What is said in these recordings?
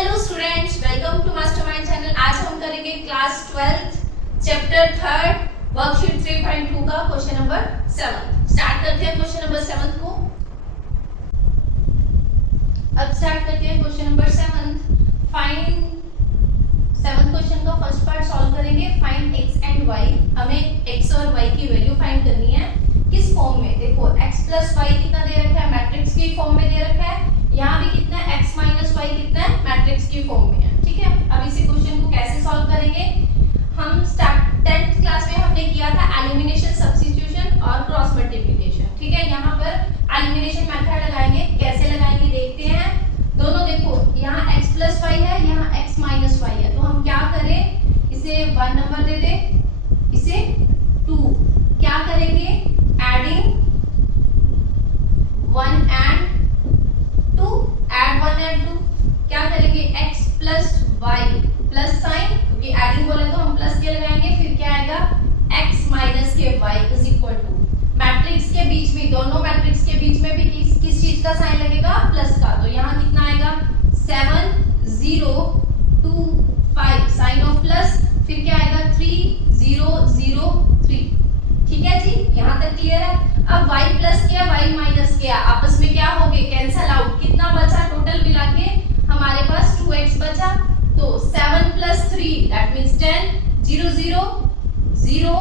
Hello students, welcome to Mastermind channel. आज हम करेंगे क्लास 12 चैप्टर 3 वर्कशीट 3.2 का क्वेश्चन नंबर 7। स्टार्ट करते हैं क्वेश्चन नंबर 7 को। अब स्टार्ट करते हैं क्वेश्चन नंबर 7। फाइंड 7 क्वेश्चन का फर्स्ट पार्ट सॉल्व करेंगे। Find x and y। हमें x और y की वैल्यू फाइंड करनी है। किस फॉर्म में? देखो x प्लस y कितना दे रखा है, मैट्रिक्स की फॉर्म में दे रखा है। यहाँ भी कितना है, x माइनस वाई कितना है, मैट्रिक्स की फॉर्म में है। ठीक है, अब इसी क्वेश्चन को कैसे सॉल्व करेंगे? हम 10th क्लास में हमने किया था एलिमिनेशन, सब्स्टिट्यूशन और क्रॉस मल्टीप्लिकेशन। ठीक है, यहाँ पर एलिमिनेशन मेथड लगाएंगे। कैसे लगाएंगे देखते हैं। दोनों देखो, यहाँ x प्लस वाई है, यहाँ x माइनस वाई है। तो हम क्या करें, इसे 1 नंबर दे दें, इसे 2। क्या करेंगे, एडिंग 1 एंड 2, एड 1 एंड 2। क्या करेंगे, x plus y plus sign, क्योंकि एडिंग बोला तो हम प्लस के लगाएंगे। फिर क्या आएगा, x माइनस के y is equal to, matrix के बीच में, दोनों मैट्रिक्स के बीच में भी किस चीज का साइन लगेगा, प्लस का। तो यहाँ कितना आएगा, 7 0 2 5, साइन ऑफ प्लस। फिर क्या आएगा, 3 0 0 3। ठीक है जी, यहाँ तक क्लियर है। अब y प्लस किया, y माइनस किया, आपस में क्या हो गए, कैंसल आउट। कितना बचा, टोटल मिला के हमारे पास 2x बचा। तो 7 प्लस 3 दैट मींस 10, 0 0 0,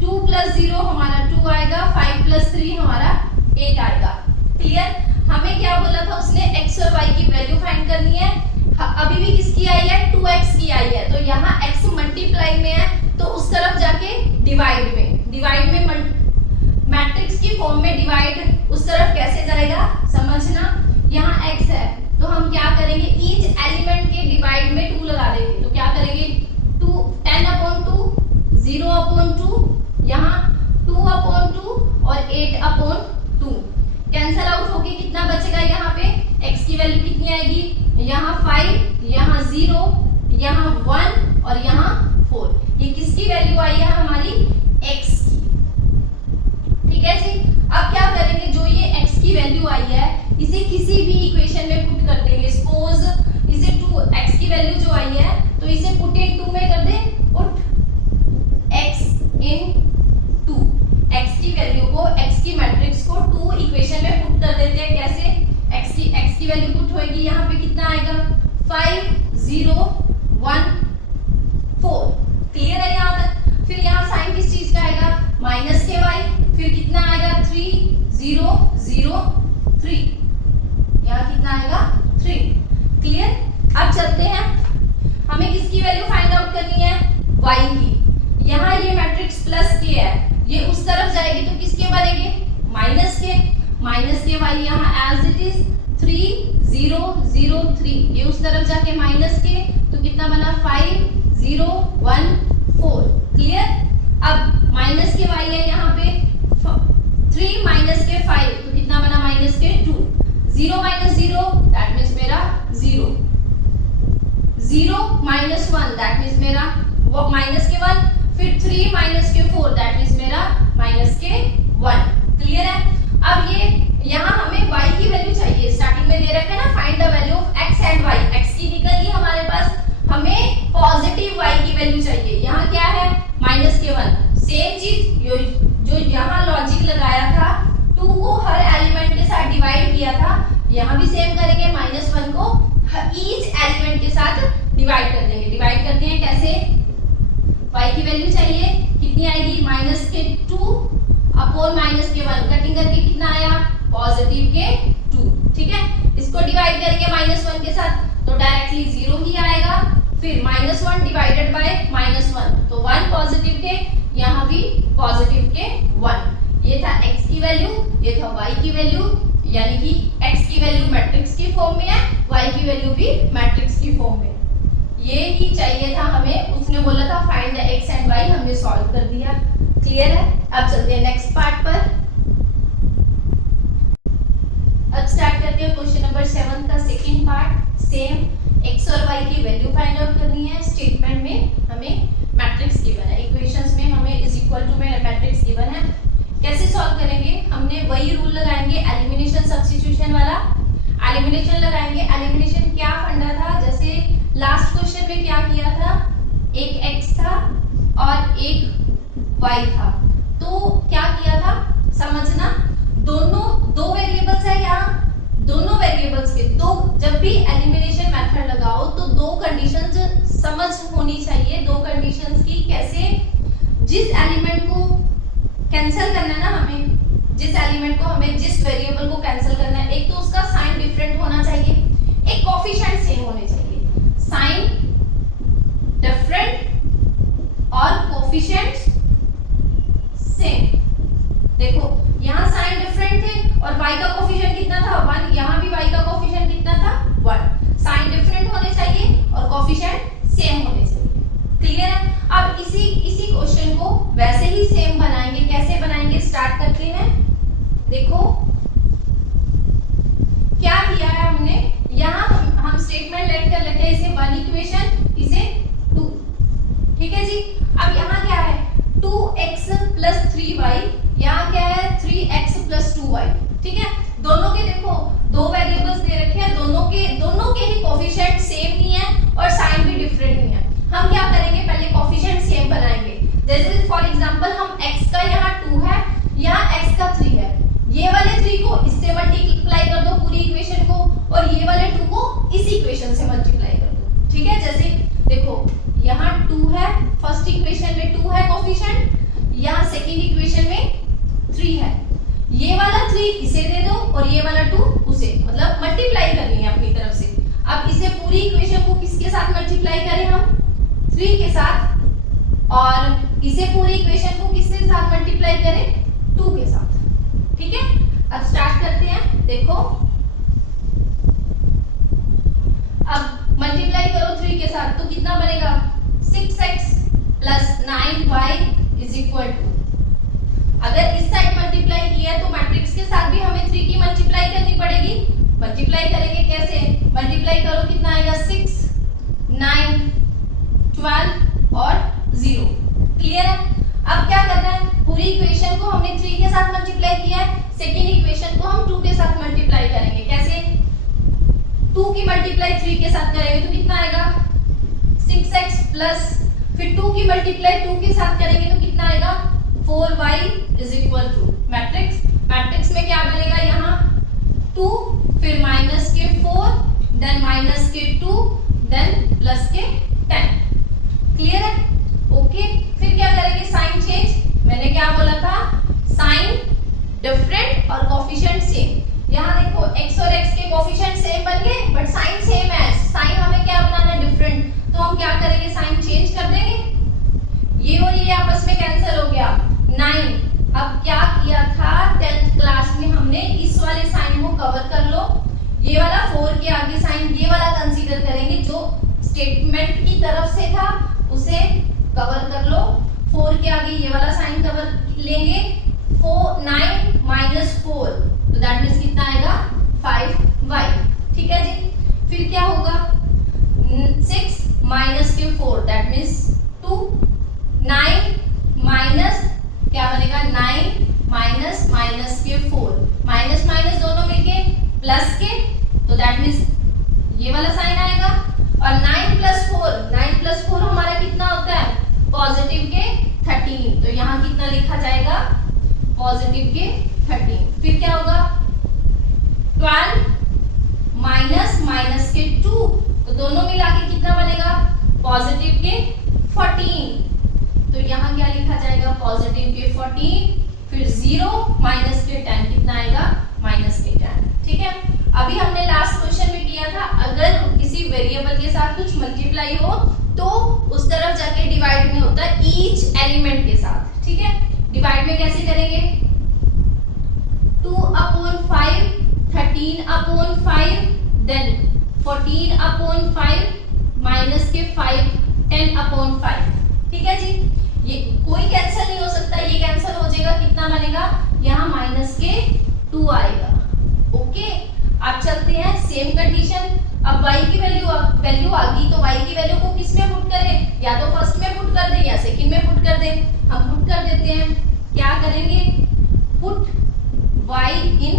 2 प्लस 0 हमारा 2 आएगा, 5 प्लस 3 हमारा 8 आएगा। क्लियर। हमें क्या बोला था उसने, x और y की वैल्यू फाइंड करनी है। अभी भी किसकी आई है, 2x की आई है। तो यहाँ x मल्टीप्लाई में है, तो उस तरफ जाके डिवाइड में मैट्रिक्स की फॉर्म में डिवाइड उस तरफ कैसे जाएगा समझना। यहाँ x है तो हम क्या करेंगे, ईच एलिमेंट के डिवाइड में 2 लगा देंगे। तो क्या करेंगे, 10/2, 0/2, यहाँ 2/2 और 8/2। कैंसल आउट होके कितना बचेगा, यहाँ पे x की वैल्यू कितनी आएगी, यहाँ 5, यहाँ 0, यहाँ 1 और यहाँ 4। ये किसकी वैल्यू आई है, हमारी x की। ठीक है जी। अब क्या करेंगे, जो ये x की वैल्यू आई है इसे किसी भी इक्वेशन में पुट कर देंगे। सपोज इसे 2x की वैल्यू जो आई है तो इसे पुट इन 2 में कर दे, पुट x इन 2। x की वैल्यू को, x की मैट्रिक्स को 2 इक्वेशन में पुट कर देते हैं। कैसे, x की वैल्यू पुट होएगी, यहाँ पे कितना आएगा, 5 0 1 4। क्लियर है यहाँ तक। फिर यहाँ साइन किस चीज का आएगा, माइनस के y। फिर कितना आएगा, 3 0 0 3, यहाँ कितना आएगा, 3। क्लियर। अब चलते हैं, हमें किसकी वैल्यू फाइंड आउट करनी है, y की। यहाँ ये मैट्रिक्स प्लस के है, ये उस तरफ जाएगी तो किसके बनेंगे, माइनस के y। यहाँ एज इट इज 3 0 0 3, ये उस तरफ जाके माइनस के, तो कितना बना, 5 0 1 4। क्लियर। अब माइनस के y है, यहाँ पे 3 माइनस के 5, तो कितना बना, माइनस के 2। 0 माइनस 0 दैट मींस मेरा 0, 0 माइनस 1 दैट मींस मेरा माइनस के 1। फिर 3 माइनस के 4 दैट मींस मेरा माइनस के 1। क्लियर है। अब ये यहाँ हमें y की वैल्यू चाहिए, स्टार्टिंग में दे रखा है ना, find the value of x and y। x की निकल गई हमारे पास, हमें पॉजिटिव y की वैल्यू चाहिए। यहाँ क्या है, माइनस के 1। सेम चीज जो यहाँ लॉजिक लगाया था, 2 को हर एलिमेंट के साथ डिवाइड किया था, यहाँ भी सेम करेंगे। -1 को ईच एलिमेंट के साथ डिवाइड कर देंगे। डिवाइड करते हैं कैसे, y की वैल्यू चाहिए, कितनी आएगी, माइनस के 2 अपॉन माइनस के 1। कटिंग करके कितना आया, पॉजिटिव के 2। ठीक है, इसको डिवाइड करेंगे -1 के साथ तो डायरेक्टली 0 ही आएगा। फिर -1 डिवाइडेड बाय -1, तो 1 पॉजिटिव के, यहाँ भी पॉजिटिव के 1। ये था x की वैल्यू, ये था y की वैल्यू, यानी कि x की वैल्यू मैट्रिक्स की फॉर्म में है, y की वैल्यू भी मैट्रिक्स की फॉर्म में। ये ही चाहिए था हमें। उसने बोला था find the x and y, हमने सॉल्व कर दिया। क्लियर है। अब चलते हैं नेक्स्ट पार्ट पर। अब स्टार्ट करते हैं क्वेश्चन नंबर 7 का सेकंड पार्ट। सेम x और y की वैल्यू फाइंड आउट करनी है। स्टेटमेंट में हमें मैट्रिक्स गिवन है, इक्वेशंस में हमें इज इक्वल टू में मैट्रिक्स गिवन है। कैसे सॉल्व करेंगे, हमने वही रूल लगाएंगे, एलिमिनेशन सब्स्टिट्यूशन वाला। एलिमिनेशन लगाएंगे। एलिमिनेशन क्या फंडा था, जैसे y था। तो क्या किया था समझना, दोनों दो वेरिएबल्स है यहाँ, दोनों वेरिएबल्स के दो, जब भी एलिमिनेशन मेथड लगाओ तो दो कंडीशंस समझ होनी चाहिए, दो कंडीशंस की, कैसे जिस एलिमेंट को कैंसिल करना है ना हमें, जिस एलिमेंट को हमें जिस वेरिएबल को कैंसिल करना है, एक तो उसका साइन डिफरेंट होना चाहिए, एक कोफिशिएंट सेम होने चाहिए। साइन डिफरेंट और कोफिशिएंट सेम। देखो यहाँ साइन डिफरेंट थे और y का कोफिशिएंट कितना था 1, यहाँ भी y का कोफिशिएंट कितना था 1। साइन डिफरेंट होने चाहिए और कोफिशिएंट सेम होने चाहिए। क्लियर है? अब इसी क्वेश्चन को वैसे ही सेम बनाएंगे। कैसे बनाएंगे स्टार्ट करते हैं। देखो क्या किया है हमने, यहाँ हम स्टेटमेंट लेट कर लेते हैं, इसे 1 इक्वेशन, इसे 2। ठीक है जी। अब यहाँ क्या है 2x प्लस 3y, यहाँ क्या है 3x प्लस 2y। ठीक है, दोनों के देखो दो वेरिएबल्स दे रखे हैं, दोनों के ही कोफिशिएंट सेम नहीं है और साइन भी डिफरेंट नहीं है। हम क्या करेंगे, पहले कोफिशिएंट सेम बनाएंगे। जैसे फॉर एग्जांपल हम x का यहाँ 2 है, यहाँ x का 3 है, ये वाले 3 को इससे मल्टीप्लाई कर दो पूरी इक्वेशन को, और ये वाले 2 को इस इक्वेशन से मल्टीप्लाई कर दो। ठीक है, जैसे देखो यहाँ 2 है, फर्स्ट इक्वेशन में 2 है कोफिशिएंट, यहाँ सेकंड इक्वेशन में 3 है, ये वाला 3 इसे दे दो और ये वाला 2 उसे, मतलब मल्टीप्लाई करनी है अपनी तरफ से। अब इसे पूरी इक्वेशन को किसके साथ मल्टीप्लाई करें हम, 3 के साथ, और इसे पूरी इक्वेशन को किसके साथ मल्टीप्लाई करें, 2 के साथ। ठीक है, अब स्टार्ट करते हैं। देखो अब मल्टीप्लाई करो 3 के साथ तो कितना बनेगा 6x plus 9y is equal to, अगर इस साइड मल्टीप्लाई किया है तो मैट्रिक्स के साथ भी हमें 3 की मल्टीप्लाई करनी पड़ेगी। मल्टीप्लाई करेंगे कैसे, मल्टीप्लाई करो कितना आएगा 6, 9, 12 और 0। क्लियर है? अब क्या करना है, पूरी इक्वेशन को हमने 3 के साथ मल्टीप्लाई किया है, सेकेंड इक्वेशन को हम 2 के साथ मल्टीप्लाई करेंगे। कैसे, 2 की मल्टीप्लाई 3 के साथ करेंगे तो कितना आएगा 6x प्लस, फिर 2 की मल्टीप्लाई 2 के साथ करेंगे तो कितना आएगा 4y is equal to matrix में क्या बनेगा यहाँ 2, फिर माइनस के 4, देन माइनस के 2, देन प्लस के 10। क्लियर है? ओके, फिर क्या करेंगे साइन चेंज। मैंने क्या बोला था, साइन डिफरेंट और कोफिशिएंट सेम। यहाँ देखो x और x के कोफिशिएंट सेम बन गए बट साइन सेम है, साइन हमें क्या बनाना है डिफरेंट, तो हम क्या करेंगे साइन चेंज कर देंगे, ये और ये आपस में कैंसिल हो गया 9। अब क्या किया था 10th क्लास में हमने, इस वाले साइन को कवर कर लो, ये वाला 4 के आगे साइन ये वाला कंसीडर करेंगे, जो स्टेटमेंट की तरफ से था उसे कवर कर लो, 4 के आगे ये वाला साइन कवर लेंगे, 9 माइनस 4 तो दैट मींस कितना आएगा 5y। ठीक है जी, फिर क्या होगा 6 माइनस के 4 दैट मींस 2, 9 माइनस क्या बनेगा 9 माइनस माइनस के 4, माइनस माइनस दोनों मिलके प्लस के, तो दैट मींस ये वाला साइन आएगा, और 9 प्लस 4 हमारा कितना होता है पॉजिटिव के 13, तो यहाँ कितना लिखा जाएगा पॉजिटिव के 13। फिर क्या होगा 12 माइनस माइनस के 2, तो दोनों मिला के कितना बनेगा पॉजिटिव के 14, तो यहाँ क्या लिखा जाएगा पॉजिटिव के 14, फिर 0 माइनस के 10 कितना आएगा माइनस के 10। ठीक है, अभी हमने लास्ट क्वेश्चन में किया था, अगर किसी वेरिएबल के साथ कुछ मल्टीप्लाई हो तो उस तरफ जाके डिवाइड में होता है ईच एलिमेंट के साथ। ठीक है, डिवाइड में कैसे करेंगे 2/5, 13/5, देन 14/5 माइनस के 5, 10/5। ठीक है जी, ये कोई कैंसिल नहीं हो सकता, ये कैंसिल हो जाएगा, कितना बनेगा यहाँ माइनस के 2 आएगा। ओके, अब चलते हैं सेम कंडीशन। अब y की वैल्यू आ गई, तो y की वैल्यू को किस में पुट करें, या तो फर्स्ट में पुट कर दें या सेकंड में पुट कर दें। हम पुट कर देते हैं, क्या करेंगे पुट y इन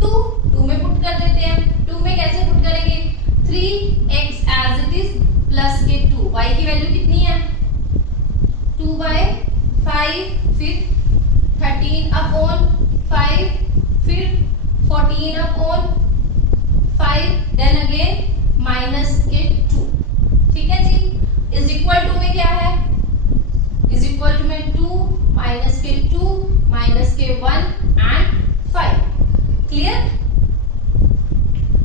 2 में पुट कर देते हैं। 2 में कैसे पुट करेंगे 3x as it is plus के 2, y की वैल्यू कितनी है 2/5 क्लियर?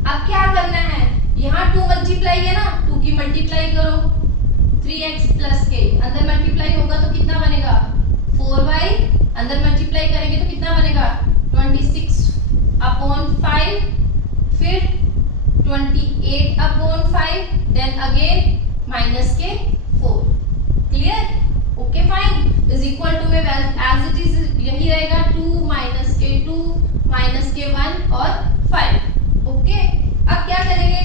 अब क्या करना है, यहाँ 2 मल्टीप्लाई है ना, 2 की मल्टीप्लाई करो 3x प्लस के, अंदर मल्टीप्लाई होगा तो कितना बनेगा 4y, अंदर मल्टीप्लाई करेंगे तो कितना बनेगा 26/5, फिर 28/5, देन अगेन माइनस के 4। Clear? Okay fine. Is equal to में एज इट इज यही रहेगा 2 माइनस के 2 माइनस के 1 और 5। ओके, अब क्या करेंगे,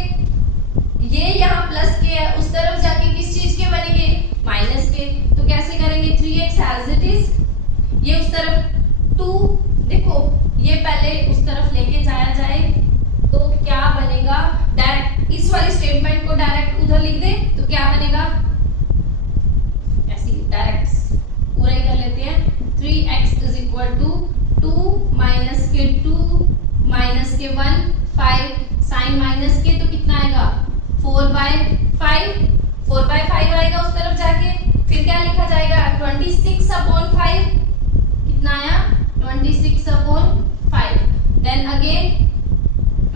ये यहाँ प्लस के है, उस तरफ जाके किस चीज के बनेंगे माइनस के, तो कैसे करेंगे 3x एज इट इज, ये उस तरफ 2, देखो ये पहले उस तरफ लेके जाया जाए तो क्या बनेगा, डायरेक्ट इस वाली स्टेटमेंट को डायरेक्ट उधर लिख दे तो क्या बनेगा, ऐसे डायरेक्ट पूरा ही कर लेते हैं। 3x is equal to 2 minus के 2 माइनस के 1 5, साइन माइनस के तो कितना आएगा 4/5, 4/5 आएगा उस तरफ जाके, फिर क्या लिखा जाएगा 26/5, कितना आया 26/5, देन अगेन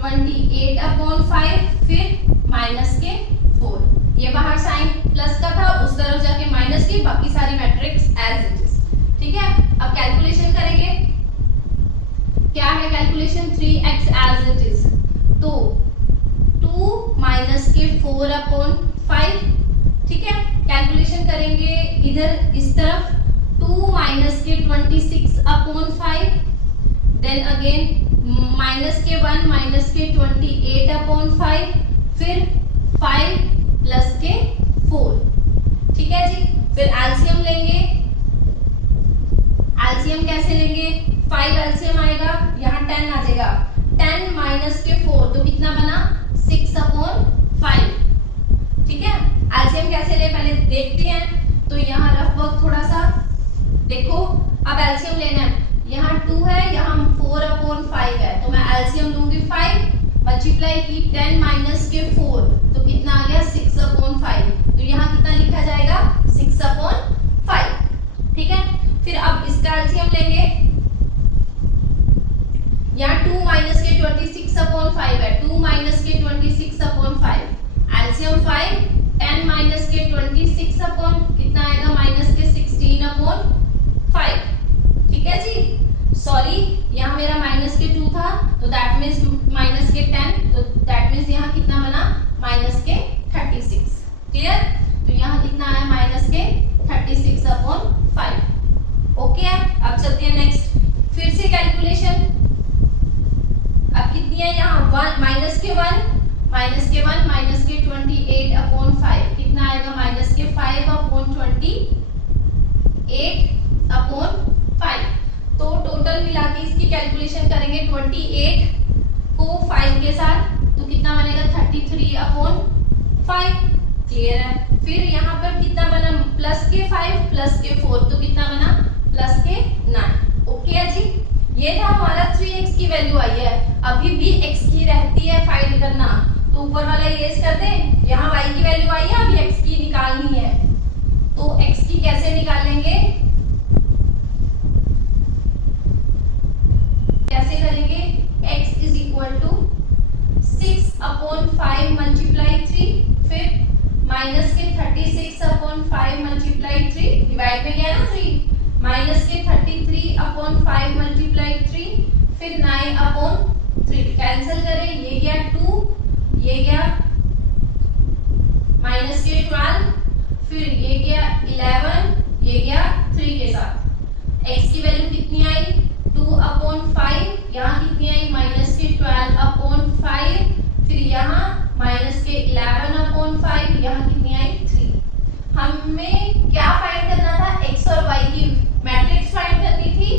28/5, फिर माइनस के 4, ये बाहर साइन प्लस का था उस तरफ जाके माइनस की, बाकी सारी मैट्रिक्स एज इट इज। ठीक है, अब कैलकुलेशन करेंगे, क्या है calculation 3x as it is, तो 2 माइनस के 4/5, ठीक है, कैलकुलेशन करेंगे इधर इस तरफ 2 माइनस के 26/5, देन अगेन माइनस के 1 माइनस के 28/5, फिर 5 प्लस के 4। ठीक है जी, फिर एलसीएम लेंगे, एलसीएम कैसे लेंगे, 5 एलसीएम आएगा, यहाँ 10 आ जाएगा, 10 माइनस के 4 तो कितना बना 6/5। ठीक है, एलसीएम कैसे ले पहले देखते हैं, तो यहाँ रफ वर्क थोड़ा सा देखो, अब एलसीएम लेना है, यहाँ 2 है, यहाँ 4/5 है, तो मैं एलसीएम लूंगी 5, मल्टीप्लाई की 10 माइनस के 4 तो कितना आ गया 6/5, तो यहाँ कितना लिखा जाएगा 6/5। ठीक है, फिर अब इसका एलसीएम लेंगे, यहाँ 2 माइनस के 26/5 है, 2 माइनस के 26/5, एलसीएम 5, 10 माइनस के 26 कितना आएगा माइनस के 16/5। ठीक है जी, सॉरी यहाँ मेरा माइनस के 2 था, तो दैट मीन्स माइनस के 10, तो दैट मीन्स यहाँ कितना बना माइनस के 36। क्लियर? तो यहाँ कितना आया माइनस के 36/5। ओके, अब चलते हैं नेक्स्ट, फिर से कैलकुलेशन, अब कितनी है यहाँ 1 माइनस के 1 माइनस के 1 माइनस के 28/5, कितना आएगा माइनस के 5/28/5, तो टोटल मिला के इसकी कैलकुलेशन करेंगे 28 को 5 के साथ, तो कितना बनेगा 33/5। क्लियर है, फिर यहाँ पर कितना बना प्लस के 5 प्लस के 4, तो कितना बना प्लस के 9। ओके है जी, ये था हमारा 3x की वैल्यू आई है, अभी भी x की रहती है फाइंड करना, तो ऊपर वाला इरेज कर दें, यहाँ y की वैल्यू आई है, अभी x की निकालनी है, तो x की कैसे निकालेंगे, कैसे करेंगे, x is equal to 6/5 multiply 3, फिर माइनस के 36/5 मल्टीप्लाई 3, डिवाइड में गया ना 3, माइनस के 33/5 मल्टीप्लाई 3, फिर 9/3, कैंसिल करें, ये गया 2, ये गया माइनस के 12, फिर ये गया 11, ये गया 3 के साथ, x की वैल्यू कितनी आई 2/5, यहाँ कितनी आई माइनस के 12/5, फिर यहाँ माइनस के 11/5, यहाँ कितनी आई 3। हमें क्या फाइंड करना था, x और y की मैट्रिक्स फाइंड करनी थी,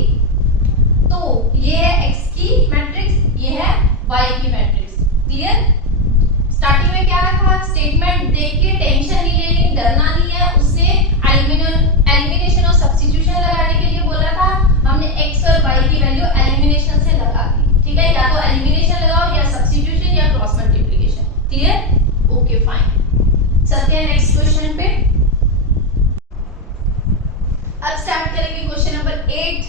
तो ये है x की मैट्रिक्स, ये है y की मैट्रिक्स। क्लियर? स्टार्टिंग में क्या था, स्टेटमेंट देख के टेंशन नहीं लेनी, डरना नहीं है, उससे एलिमिनेशन और सब्स्टिट्यूशन लगाने के लिए बोला था, हमने x और y की वैल्यू एलिमिनेशन से लगा दी। ठीक है, या तो एलिमिनेशन लगाओ या सब्स्टिट्यूशन या cross multiplication. Clear? Okay fine, चलते हैं नेक्स्ट क्वेश्चन पे। अब स्टार्ट करेंगे question number 8,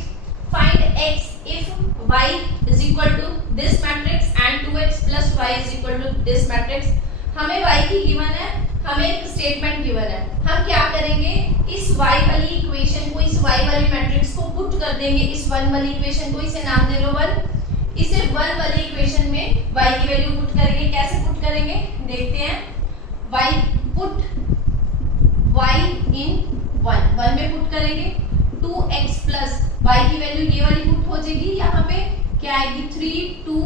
find x if y is equal to this matrix, हमें y की गिवन है, हमें एक स्टेटमेंट गिवन है, हम क्या करेंगे, इस y वाली इक्वेशन को, इस y वाली मैट्रिक्स को पुट कर देंगे इस 1 वाली इक्वेशन को, इसे नाम दे लो 1, इसे 1 वाली इक्वेशन में y की वैल्यू पुट करेंगे। कैसे पुट करेंगे देखते हैं, y पुट y इन 1 में पुट करेंगे, 2x प्लस y की वैल्यू ये वाली पुट हो जाएगी, यहाँ पे क्या आएगी 3 2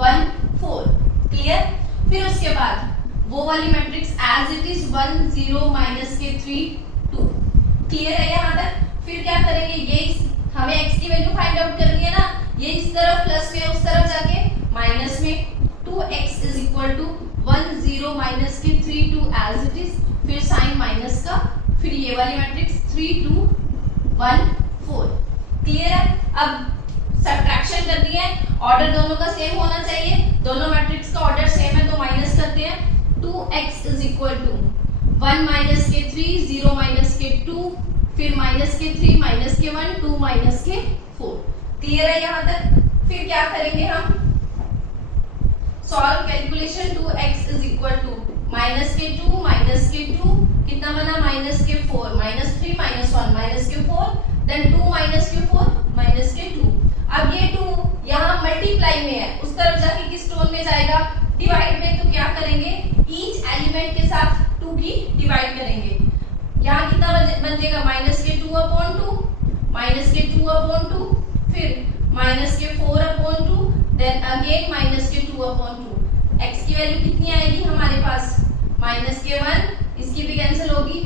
1 4। क्लियर। फिर उसके बाद वो वाली matrix as it is 1 0 minus के 3 2। क्लियर है यहाँ तक। फिर क्या करेंगे, ये हमें x की वैल्यू फाइंड आउट करनी है ना, ये इस तरफ प्लस में, उस तरफ जाके माइनस में, 2x is equal to 1 0 minus के 3 2 एज इट इज, फिर साइन माइनस का, फिर ये वाली मैट्रिक्स 3 2 1 4। क्लियर है। अब सब्ट्रैक्शन करनी है, ऑर्डर दोनों का सेम होना चाहिए, दोनों मैट्रिक्स का ऑर्डर सेम है तो माइनस करते हैं। 2x is equal to 1 minus के 3 0 माइनस के 2, फिर माइनस के 3 माइनस के 1 2 माइनस के 4। क्लियर है यहाँ तक। फिर क्या करेंगे हम, solve calculation, 2x is equal to minus के 2 माइनस के 2 कितना बना, माइनस के 4 माइनस 3 माइनस 1 माइनस के 4, देन 2 माइनस के 4 माइनस के 2। अब ये 2 यहाँ मल्टीप्लाई में है, उस तरफ जाके किस टर्म में जाएगा, डिवाइड में, तो क्या करेंगे, ईच एलिमेंट के साथ 2 की डिवाइड करेंगे। यहाँ कितना बन जाएगा, माइनस के 2 अपॉन 2, माइनस के 2 अपॉन 2, फिर माइनस के 4 अपॉन 2, देन अगेन माइनस के 2 अपॉन 2। x की वैल्यू कितनी आएगी हमारे पास, माइनस के 1, इसकी भी कैंसिल होगी,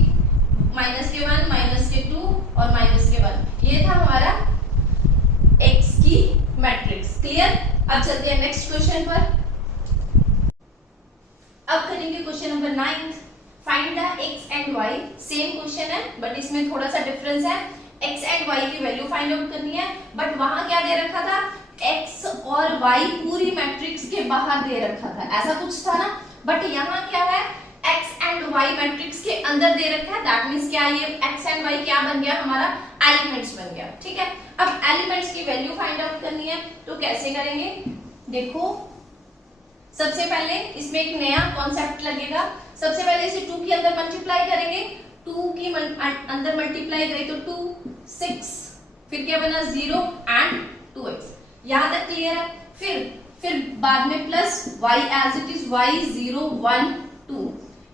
माइनस के 1 माइनस के 2 और माइनस के 1। ये था हमारा x की मैट्रिक्स। क्लियर। अब चलते हैं नेक्स्ट क्वेश्चन पर। अब करेंगे question number 9, find the x and y। Same question है बट इसमें थोड़ा सा डिफरेंस है, x एंड y की वैल्यू फाइंड आउट करनी है, बट वहां क्या दे रखा था, x और y पूरी मैट्रिक्स के बाहर दे रखा था, ऐसा कुछ था ना, बट यहाँ क्या है, x एंड y मैट्रिक्स के अंदर दे रखा है, दैट मींस क्या, ये x एंड y क्या बन गया, हमारा एलिमेंट्स बन गया। ठीक है। अब एलिमेंट्स की वैल्यू फाइंड आउट करनी है, तो कैसे करेंगे, देखो सबसे पहले इसमें एक नया कॉन्सेप्ट लगेगा। सबसे पहले इसे 2 के अंदर मल्टीप्लाई करेंगे, 2 की अंदर मल्टीप्लाई करें तो 2 6, फिर क्या बना 0 एंड 2x। यहां तक क्लियर है। फिर बाद में plus y as it is, y 0 1 2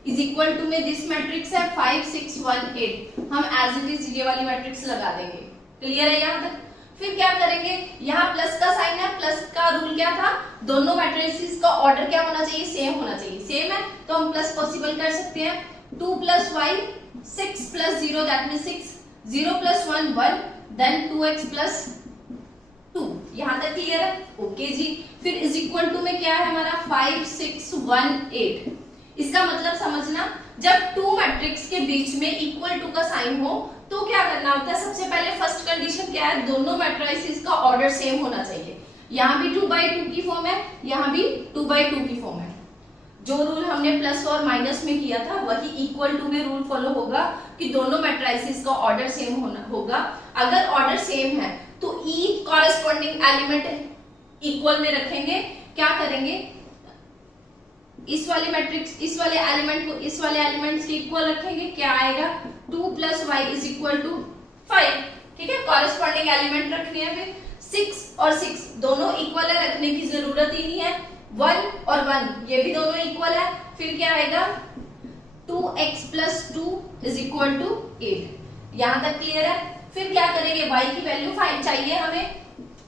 is equal to में दिस मैट्रिक्स है 5 6 1 8, हम एज इट इज ये वाली मैट्रिक्स लगा देंगे। क्लियर है यहाँ तक। फिर क्या करेंगे, यहाँ प्लस का साइन है, प्लस का रूल क्या था, दोनों मैट्रिसेस का ऑर्डर क्या होना चाहिए, सेम होना चाहिए। सेम है तो हम प्लस पॉसिबल कर सकते हैं, 2 plus y 6 plus 0 that means 6, 0 plus 1 1, then 2x plus 2। यहाँ तक क्लियर है। ओके जी। फिर इज इक्वल टू में क्या है हमारा 5 6 1 8। इसका मतलब समझना, जब 2 मैट्रिक्स के बीच में इक्वल टू का साइन हो तो क्या करना होता है, सबसे पहले फर्स्ट कंडीशन क्या है, दोनों मैट्रिसेस का ऑर्डर सेम होना चाहिए। यहाँ भी 2/2 की फॉर्म है, यहाँ भी 2/2 की फॉर्म है। जो रूल हमने प्लस और माइनस में किया था वही इक्वल टू में रूल फॉलो होगा कि दोनों मैट्रिसेस का ऑर्डर सेम होगा। अगर ऑर्डर सेम है तो ईच कॉरेस्पॉन्डिंग एलिमेंट इक्वल में रखेंगे। क्या करेंगे, इस वाले मैट्रिक्स, इस वाले एलिमेंट को इस वाले एलिमेंट के इक्वल रखेंगे, क्या आएगा 2 plus y is equal to 5। ठीक है, कॉरेस्पॉन्डिंग एलिमेंट रखने हैं। फिर 6 और 6 दोनों इक्वल है, रखने की जरूरत ही नहीं है। 1 और 1 ये भी दोनों इक्वल है। फिर क्या आएगा 2x plus 2 is equal to 8। यहां तक क्लियर है। फिर क्या करेंगे, y की वैल्यू फाइंड चाहिए हमें,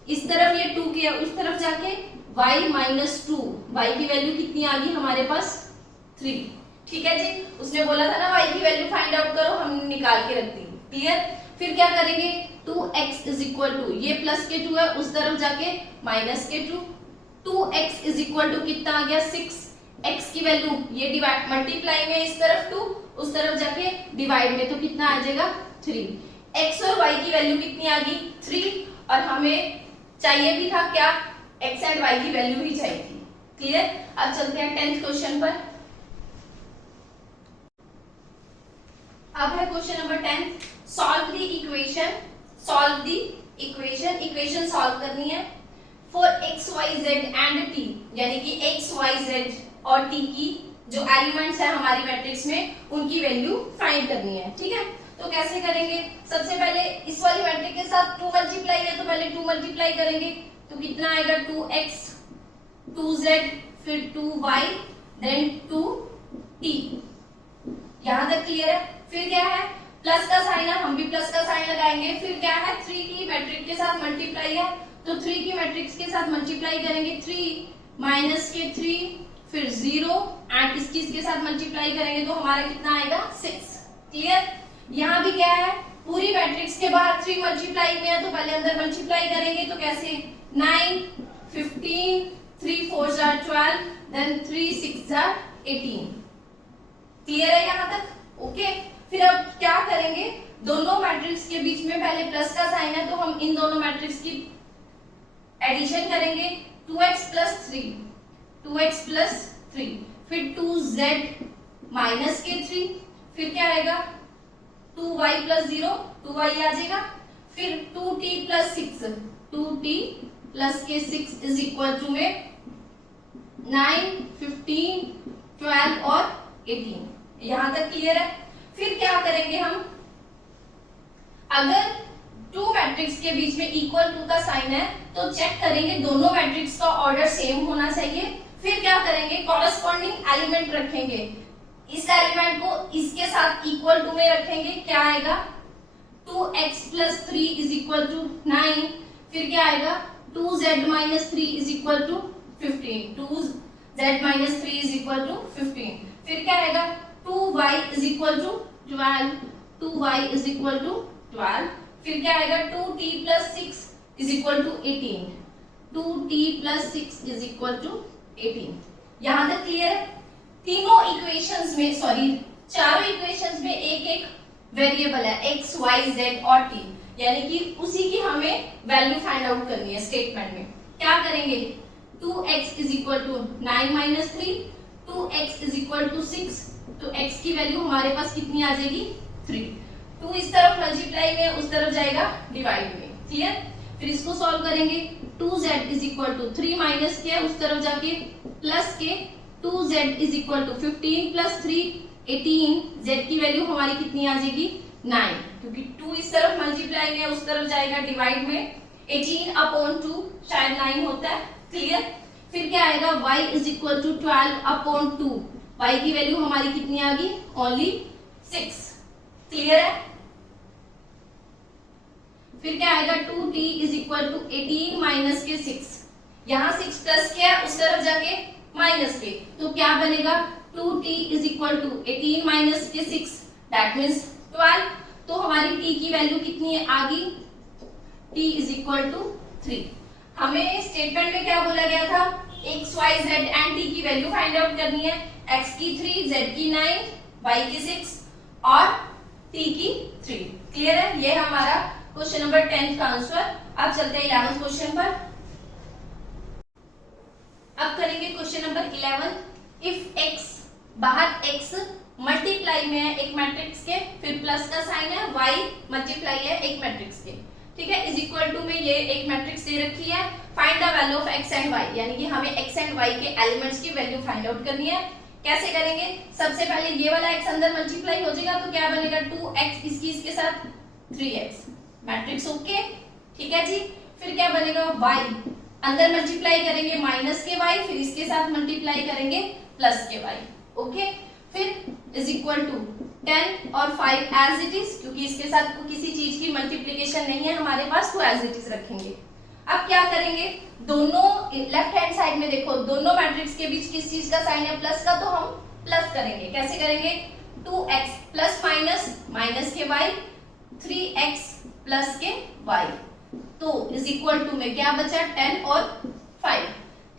इस तरफ ये 2 किया, उस तरफ जाके y माइनस 2, y की वैल्यू कितनी आ गई हमारे पास 3। ठीक है जी, उसने बोला था ना y की वैल्यू फाइंड आउट करो, हमने निकाल के रख दी। क्लियर। फिर क्या करेंगे 2x इज इक्वल टू, ये प्लस के 2 है, उस तरफ जाके माइनस के 2, 2x इज इक्वल टू कितना आ गया 6। x की वैल्यू ये डिवाइड मल्टीप्लाई में इस तरफ 2, उस तरफ जाके डिवाइड में, तो कितना आ जाएगा 3। x और y की वैल्यू कितनी आ गई 3, और हमें चाहिए भी था क्या, x एंड y की वैल्यू ही चाहिए थी। क्लियर। अब चलते हैं 10th क्वेश्चन पर। अब है question number 10, solve the equation. Solve the equation, equation solve करनी है for x y z and t, यानी कि x y z और टी की जो एलिमेंट्स है हमारी मैट्रिक्स में उनकी वैल्यू फाइंड करनी है। ठीक है, तो कैसे करेंगे? सबसे पहले इस वाली मैट्रिक्स के साथ 2 मल्टीप्लाई है तो पहले 2 मल्टीप्लाई करेंगे, तो कितना आएगा 2x 2z फिर 2y देन 2t। यहां तक क्लियर है? फिर क्या है, प्लस का साइन है, हम भी प्लस का साइन लगाएंगे। फिर क्या है, 3 की मैट्रिक्स के साथ मल्टीप्लाई है तो 3 की मैट्रिक्स के साथ मल्टीप्लाई करेंगे, 3 माइनस के 3 फिर 0 एंड इसके साथ मल्टीप्लाई करेंगे तो हमारा कितना आएगा 6। क्लियर? यहाँ भी क्या है, पूरी मैट्रिक्स के बाहर 3 मल्टीप्लाई में है तो पहले अंदर मल्टीप्लाई करेंगे, तो कैसे 9 15 3 4 12 देन 3 6 18। क्लियर है यहाँ तक? ओके, फिर अब क्या करेंगे, दोनों मैट्रिक्स के बीच में पहले प्लस का साइन है तो हम इन दोनों मैट्रिक्स की एडिशन करेंगे, 2x प्लस 3 2x प्लस 3 फिर 2z माइनस के 3 फिर क्या आएगा 2y प्लस 0 2y आ जाएगा, फिर 2t प्लस 6 2t प्लस के 6 इज इक्वल टू में 9 15 12 और 18। यहां तक क्लियर है? फिर क्या करेंगे हम, अगर 2 मैट्रिक्स के बीच में इक्वल टू का साइन है तो चेक करेंगे दोनों मैट्रिक्स का ऑर्डर सेम होना चाहिए। फिर क्या करेंगे, कॉरेस्पॉन्डिंग एलिमेंट रखेंगे, इस एलिमेंट को इसके साथ इक्वल टू में रखेंगे, क्या आएगा 2x plus 3 is equal to 9 फिर क्या आएगा 2z minus 3 is equal to 15 2z minus 3 is equal to 15 फिर क्या आएगा 2y is equal to 12 2y is equal to 12 फिर क्या आएगा 2t plus 6 is equal to 18 2t plus 6 is equal to 18। यहां तक क्लियर है? तीनों इक्वेशंस में चारों इक्वेशंस में एक एक वेरिएबल है x y z और t, यानी कि उसी की हमें वैल्यू फाइंड आउट करनी है। स्टेटमेंट में क्या करेंगे, 2x is equal to 9 minus 3 2x is equal to 6 तो x की वैल्यू हमारे पास कितनी आ जाएगी 3। 2 इस तरफ मल्टीप्लाई में उस तरफ जाएगा डिवाइड में। क्लियर? फिर इसको सॉल्व करेंगे, 2z is equal to 3 minus के उस तरफ जाके प्लस के 2z is equal to 15 plus 3 18 z की वैल्यू हमारी कितनी आ जाएगी 9, क्योंकि 2 इस तरफ मल्टीप्लाई में उस तरफ जाएगा डिवाइड में 18 अपॉन 2 शायद 9 होता है। क्लियर? फिर क्या आएगा y is equal to 12 upon 2 y की वैल्यू हमारी कितनी आ गई ओनली 6। क्लियर है? फिर क्या आएगा 2t is equal to 18 minus के 6 यहाँ 6 प्लस के है उस तरफ जाके माइनस के, तो क्या बनेगा 2t is equal to 18 minus के 6 दैट मीन्स 12। तो हमारी t की वैल्यू कितनी है आ गई t इज इक्वल टू 3। हमें स्टेटमेंट में क्या बोला गया था, x y z and t की वैल्यू फाइंड आउट करनी है, x की 3 z की 9 y की 6 और t की 3। क्लियर है? ये हमारा क्वेश्चन नंबर 10 का आंसर। अब चलते हैं 11th क्वेश्चन पर। अब करेंगे क्वेश्चन नंबर 11। इफ x बाहर x मल्टीप्लाई में है एक मैट्रिक्स के, फिर प्लस का साइन है, y मल्टीप्लाई है एक मैट्रिक्स के, ठीक है, इज इक्वल टू में ये एक मैट्रिक्स दे रखी है, find the value of x and y, यानी कि हमें x एंड y के एलिमेंट्स की वैल्यू फाइंड आउट करनी है। कैसे करेंगे, सबसे पहले ये वाला x अंदर मल्टीप्लाई हो जाएगा तो क्या बनेगा 2x इसके साथ 3x मैट्रिक्स। ओके, ठीक है जी। फिर क्या बनेगा y अंदर मल्टीप्लाई करेंगे माइनस के y, फिर इसके साथ मल्टीप्लाई करेंगे प्लस के y। ओके, फिर इज इक्वल टू 10 और 5 एज इट इज, क्योंकि इसके साथ किसी चीज की मल्टीप्लिकेशन नहीं है हमारे पास, तो एज इट इज रखेंगे। अब क्या करेंगे, दोनों लेफ्ट हैंड साइड में देखो दोनों मैट्रिक्स के बीच किस चीज का साइन है प्लस का, तो हम प्लस करेंगे। कैसे करेंगे, 2x प्लस माइनस माइनस के y 3x प्लस के y, तो इज इक्वल टू में क्या बचा 10 और 5।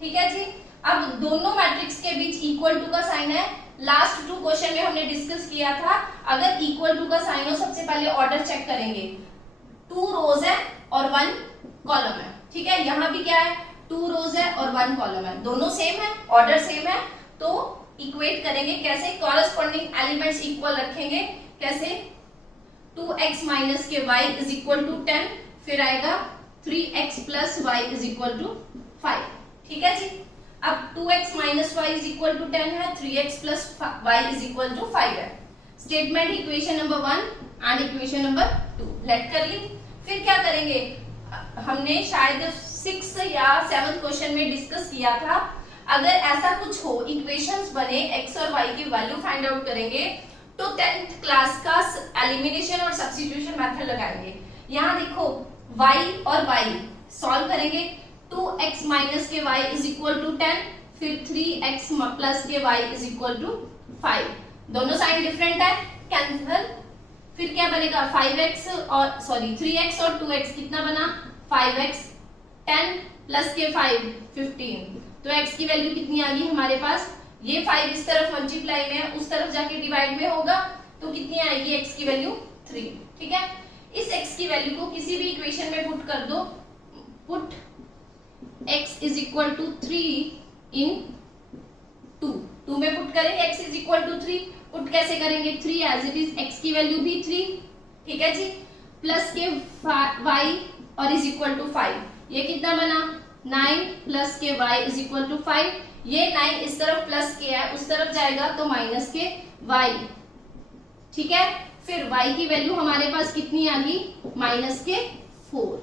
ठीक है जी। अब दोनों मैट्रिक्स के बीच इक्वल टू का साइन है, लास्ट 2 क्वेश्चन में हमने डिस्कस किया था, अगर इक्वल टू का साइन हो सबसे पहले ऑर्डर चेक करेंगे, 2 रोज है और 1 कॉलम है। ठीक है, यहाँ भी क्या है 2 रोज है और 1 कॉलम है, दोनों सेम है, ऑर्डर सेम है, तो इक्वेट करेंगे कैसे, कॉरेस्पॉन्डिंग एलिमेंट्स इक्वल रखेंगे। कैसे, 2x माइनस के y इज इक्वल टू 10, फिर आएगा 3x plus y is equal to 5। ठीक है जी। अब 2x minus y is equal to 10 है, 3x plus y is equal to 5 है। Statement equation number 1 and equation number 2 let कर ली। फिर क्या करेंगे, हमने शायद 6 या 7 क्वेश्चन में डिस्कस किया था, अगर ऐसा कुछ हो इक्वेशंस बने x और y की वैल्यू फाइंड आउट करेंगे तो 10th क्लास का एलिमिनेशन और सब्स्टिट्यूशन मेथड लगाएंगे। यहाँ देखो y और y सॉल्व करेंगे, 2x माइनस के y इज इक्वल टू 10, फिर 3x प्लस के y इज इक्वल टू 5, दोनों साइन डिफरेंट है, कैंसिल। फिर क्या बनेगा 5x और सॉरी 3x और 2x कितना बना 5x, 10 प्लस के 5 15, तो x की वैल्यू कितनी आ गई हमारे पास, ये 5 इस तरफ मल्टीप्लाई में है, उस तरफ जाके डिवाइड में होगा तो कितनी आएगी x की वैल्यू 3। ठीक है, इस x की वैल्यू को किसी भी इक्वेशन में पुट कर दो, put x is equal to 3 in 2 में पुट करेंगे x is equal to 3, put कैसे करेंगे 3 एज इट इज, x की वैल्यू भी 3, ठीक है जी, प्लस के y और इज इक्वल टू 5, ये कितना बना 9 प्लस के y इज इक्वल टू 5, ये 9 इस तरफ प्लस के है उस तरफ जाएगा तो माइनस के y, ठीक है। फिर y की वैल्यू हमारे पास कितनी आ गई माइनस के 4।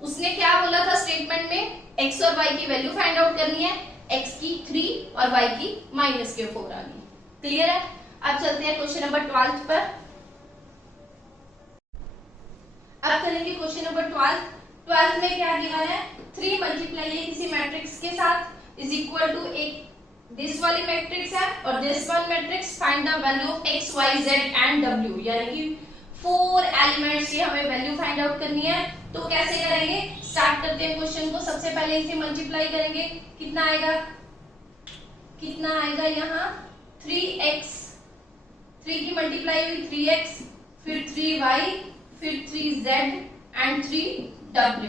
उसने क्या बोला था स्टेटमेंट में, x और y की वैल्यू फाइंड आउट करनी है, x की 3 और y की माइनस के 4 आ गई। क्लियर है। अब चलते हैं क्वेश्चन नंबर 12 पर। अब करेंगे क्वेश्चन नंबर 12 में क्या गिवन है, 3 मल्टीप्लाई है किसी मैट्रिक्स के साथ इज इक्वल टू एक दिस वाली मैट्रिक्स है और this one matrix, find the value of x y z and w, यानी कि 4 एलिमेंट्स की हमें वैल्यू फाइंड आउट करनी है। तो कैसे करेंगे, स्टार्ट करते हैं क्वेश्चन को। सबसे पहले इसे मल्टीप्लाई करेंगे, कितना आएगा यहाँ 3x, 3 की मल्टीप्लाई हुई 3x, फिर 3y, फिर 3z एंड 3w,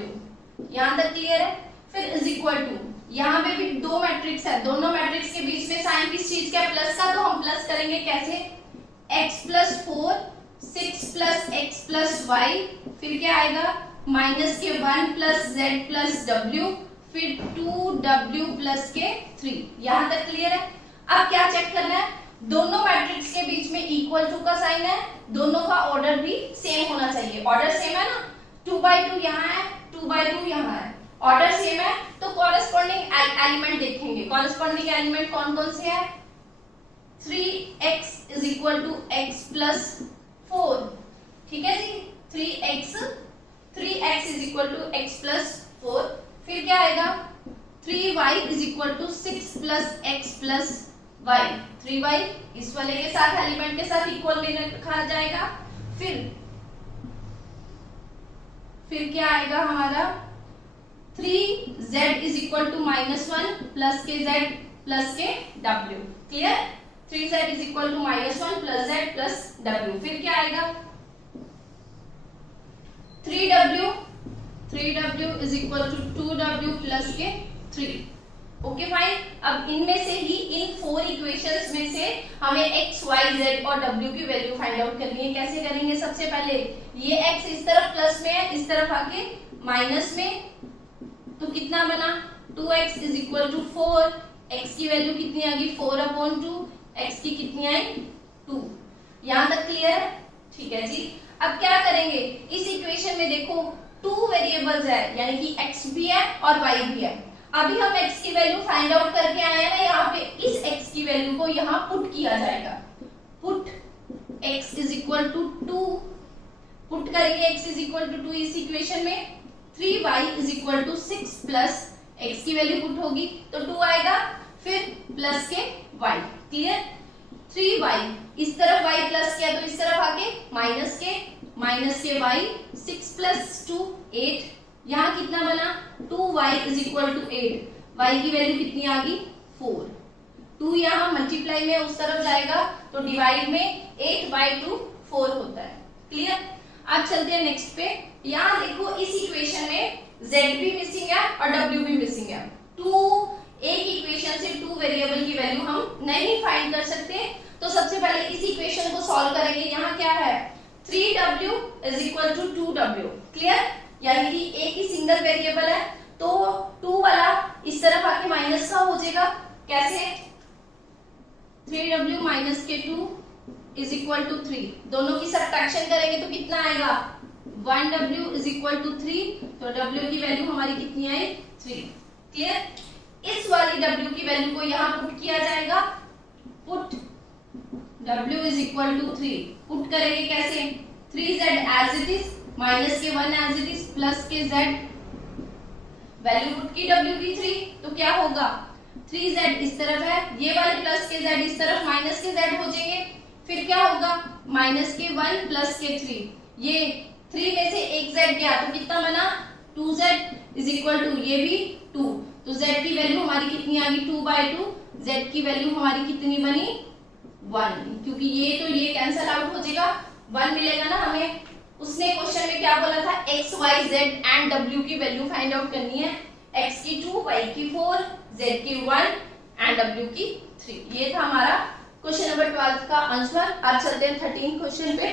यहाँ तक क्लियर है। फिर इज इक्वल टू, यहाँ पे भी 2 मैट्रिक्स है, दोनों मैट्रिक्स के बीच में साइन किस चीज का प्लस का, तो हम प्लस करेंगे कैसे, x plus 4 6 plus x plus y, फिर क्या आएगा माइनस के 1 प्लस z प्लस w, फिर 2w प्लस के 3, यहाँ तक क्लियर है। अब क्या चेक करना है, दोनों मैट्रिक्स के बीच में इक्वल टू का साइन है, दोनों का ऑर्डर भी सेम होना चाहिए, ऑर्डर सेम है ना, 2/2 यहाँ है, 2/2 यहाँ है, ऑर्डर सेम है तो कॉरेस्पॉन्डिंग एलिमेंट देखेंगे। कॉरेस्पॉन्डिंग एलिमेंट कौन कौन से है, 3x is equal to x plus 4, ठीक है जी, 3x is equal to x plus 4, फिर क्या आएगा 3y is equal to 6 plus x plus y, 3y इस वाले के साथ एलिमेंट के साथ इक्वल में रखा जाएगा। फिर क्या आएगा हमारा 3z is equal to -1 plus के z प्लस के w, clear, 3z is equal to -1 plus z plus w, फिर क्या आएगा 3w is equal to 2w plus के 3, ओके फाइन। अब इनमें से ही इन 4 इक्वेशंस में से हमें x, y, z और w की वैल्यू फाइंड आउट करनी है। कैसे करेंगे, सबसे पहले ये x इस तरफ प्लस में है, इस तरफ आके माइनस में, तो कितना बना 2x is equal to 4, x की वैल्यू कितनी आ गई 4/2, x की कितनी आई 2, यहाँ तक क्लियर है, ठीक है जी। अब क्या करेंगे, इस इक्वेशन में देखो 2 वेरिएबल्स है, यानी कि x भी है और y भी है। अभी हम x की वैल्यू फाइंड आउट करके आए हैं ना, यहाँ पे इस x की वैल्यू को यहाँ पुट किया जाएगा, put x is equal to 2, put करेंगे x इज इक्वल टू 2 इस इक्वेशन में, 3y is equal to 6 plus x की वैल्यू पुट होगी तो 2 आएगा, फिर प्लस के y, क्लियर, 3y इस तरफ y प्लस किया तो इस तरफ आके माइनस के y, 6 प्लस 2 8, यहाँ कितना बना 2y is equal to 8, y की वैल्यू कितनी आ गई 4, 2 यहाँ मल्टीप्लाई में उस तरफ जाएगा तो डिवाइड में 8/2 4 होता है, क्लियर। अब चलते हैं नेक्स्ट पे, यहाँ देखो इस इक्वेशन में z भी मिसिंग है और w भी मिसिंग है, एक इक्वेशन से 2 वेरिएबल की वैल्यू हम नहीं फाइंड कर सकते, तो सबसे पहले इस इक्वेशन को सॉल्व करेंगे। यहाँ क्या है 3w is equal to 2w, clear, यानी कि एक ही सिंगल वेरिएबल है तो 2 वाला इस तरफ आके माइनस का हो जाएगा। कैसे? 3w माइनस के 2 इज इक्वल टू 3। दोनों की सब्ट्रैक्शन करेंगे तो कितना आएगा? 1w is equal to 3। तो w की वैल्यू हमारी कितनी आई? 3। क्लियर? इस वाली w की वैल्यू को यहाँ पुट किया जाएगा। Put w is equal to 3। Put करेंगे कैसे? 3z as it is, minus के 1 एज इट इज, प्लस के z, वैल्यू पुट की w की 3। तो क्या होगा? 3z इस तरफ है, ये वाले प्लस के z इस तरफ, माइनस के z हो जाएंगे। फिर क्या होगा? माइनस के 1 प्लस के 3, ये 3 में से एक z गया तो कितना बना? 2z इज इक्वल टू, ये भी 2। तो z की वैल्यू हमारी कितनी आ गई? 2/2। z की वैल्यू हमारी कितनी बनी? 1, क्योंकि ये तो ये कैंसल आउट हो जाएगा, 1 मिलेगा ना हमें। उसने क्वेश्चन में क्या बोला था? x, y, z and w की वैल्यू फाइंड आउट करनी है। x की 2, y की 4, z की 1 एंड w की 3। ये था हमारा क्वेश्चन नंबर 12 का आंसर। आज चलते हैं 13 क्वेश्चन पे।